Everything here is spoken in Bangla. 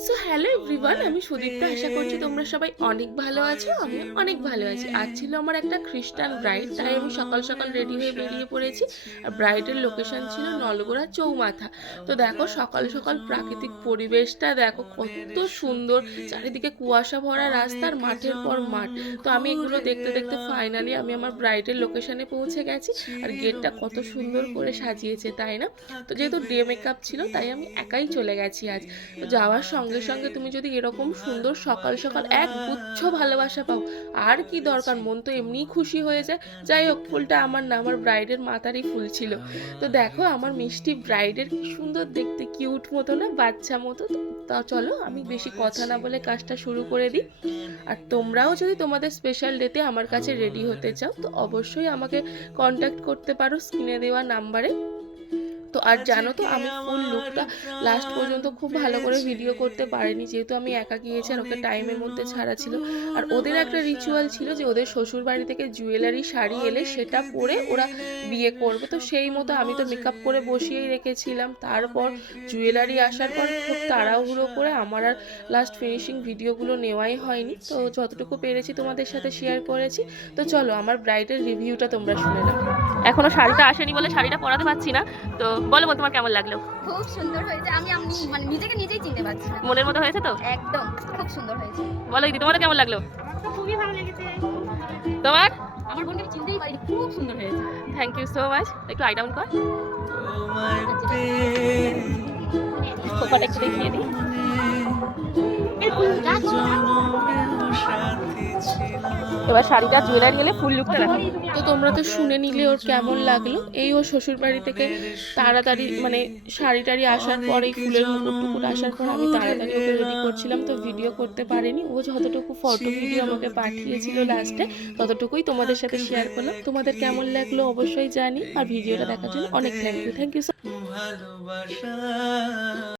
সো হ্যালো এভরিওয়ান, আমি সুদীপ্তা। আশা করছি তোমরা সবাই অনেক ভালো আছো। আমি অনেক ভালো আছি। আজ ছিল আমার একটা খ্রিস্টান ব্রাইড, তাই আমি সকাল সকাল রেডি হয়ে বেরিয়ে পড়েছি। আর ব্রাইডের লোকেশন ছিল নলগোড়া চৌমাথা। তো দেখো সকাল সকাল প্রাকৃতিক পরিবেশটা দেখো কত সুন্দর, চারিদিকে কুয়াশা ভরা রাস্তা আর মাঠের পর মাঠ। তো আমি এগুলো দেখতে দেখতে ফাইনালি আমি আমার ব্রাইডের লোকেশনে পৌঁছে গেছি। আর গেটটা কত সুন্দর করে সাজিয়েছে, তাই না? তো যেহেতু ডে মেকআপ ছিল তাই আমি একাই চলে গেছি আজ। তো যাওয়ার সঙ্গে সঙ্গে তুমি যদি এরকম সুন্দর সকাল সকাল এক গুচ্ছ ভালোবাসা পাও, আর কি দরকার? মন তো এমনিই খুশি হয়ে যায়। যাই হোক, ফুলটা আমার না, আমার ব্রাইডের মাথারই ফুল ছিল। তো দেখো আমার মিষ্টি ব্রাইডের কি সুন্দর দেখতে, কিউট মতো না, বাচ্চা মতো। তো তা চলো আমি বেশি কথা না বলে কাজটা শুরু করে দিই। আর তোমরাও যদি তোমাদের স্পেশাল ডেতে আমার কাছে রেডি হতে চাও তো অবশ্যই আমাকে কন্ট্যাক্ট করতে পারো স্ক্রিনে দেওয়া নাম্বারে। তো আর জানো তো, আমি ফুল লুকটা লাস্ট পর্যন্ত খুব ভালো করে ভিডিও করতে পারিনি, যেহেতু আমি একা গিয়েছি আর ওকে টাইমের মধ্যে ছাড়া ছিল। আর ওদের একটা রিচুয়াল ছিল যে ওদের শ্বশুর বাড়ি থেকে জুয়েলারি শাড়ি এলে সেটা পরে ওরা বিয়ে করবে। তো সেই মতো আমি তো মেকআপ করে বসিয়েই রেখেছিলাম। তারপর জুয়েলারি আসার পর খুব তাড়াহুড়ো করে আমার আর লাস্ট ফিনিশিং ভিডিওগুলো নেওয়াই হয়নি। তো যতটুকু পেরেছি তোমাদের সাথে শেয়ার করেছি। তো চলো আমার ব্রাইডের রিভিউটা তোমরা শুনে নাও। এখনো শাড়িটা আসেনি বলে শাড়িটা পরাতে পারছি না। তো বলো তোমার কেমন লাগলো? খুব সুন্দর হয়েছে। আমি মানে নিজেকে নিজেই চিনতে পারছি না। মনের মতো হয়েছে তো? একদম খুব সুন্দর হয়েছে। বলো দিদি, তোমার কেমন লাগলো? তো খুবই ভালো লেগেছে। তোমার? আমার বোনকে চিনতেই পারিনি, খুব সুন্দর হয়েছে। Thank you so much. একটু আই ডাউন কর, খোপাটা একটু দেখিয়ে দিই। এবার শাড়িটা জুয়েলারি গেলে ফুল লুকটা দেখো। তো তোমরা তো শুনে নিলে ওর কেমন লাগলো। এই ওর শ্বশুর বাড়ি থেকে তাড়াতাড়ি মানে শাড়ি টাড়ি আসার পর, এই ফুলের মুকুট টুকুট আসার পর আমি তাড়াতাড়ি ওকে রেডি করছিলাম, তো ভিডিও করতে পারিনি। ও যতটুকু ফটো ভিডিও আমাকে পাঠিয়েছিল লাস্টে ততটুকুই তোমাদের সাথে শেয়ার করলাম। তোমাদের কেমন লাগলো অবশ্যই জানি। আর ভিডিওটা দেখার জন্য অনেক থ্যাংক ইউ। Thank you.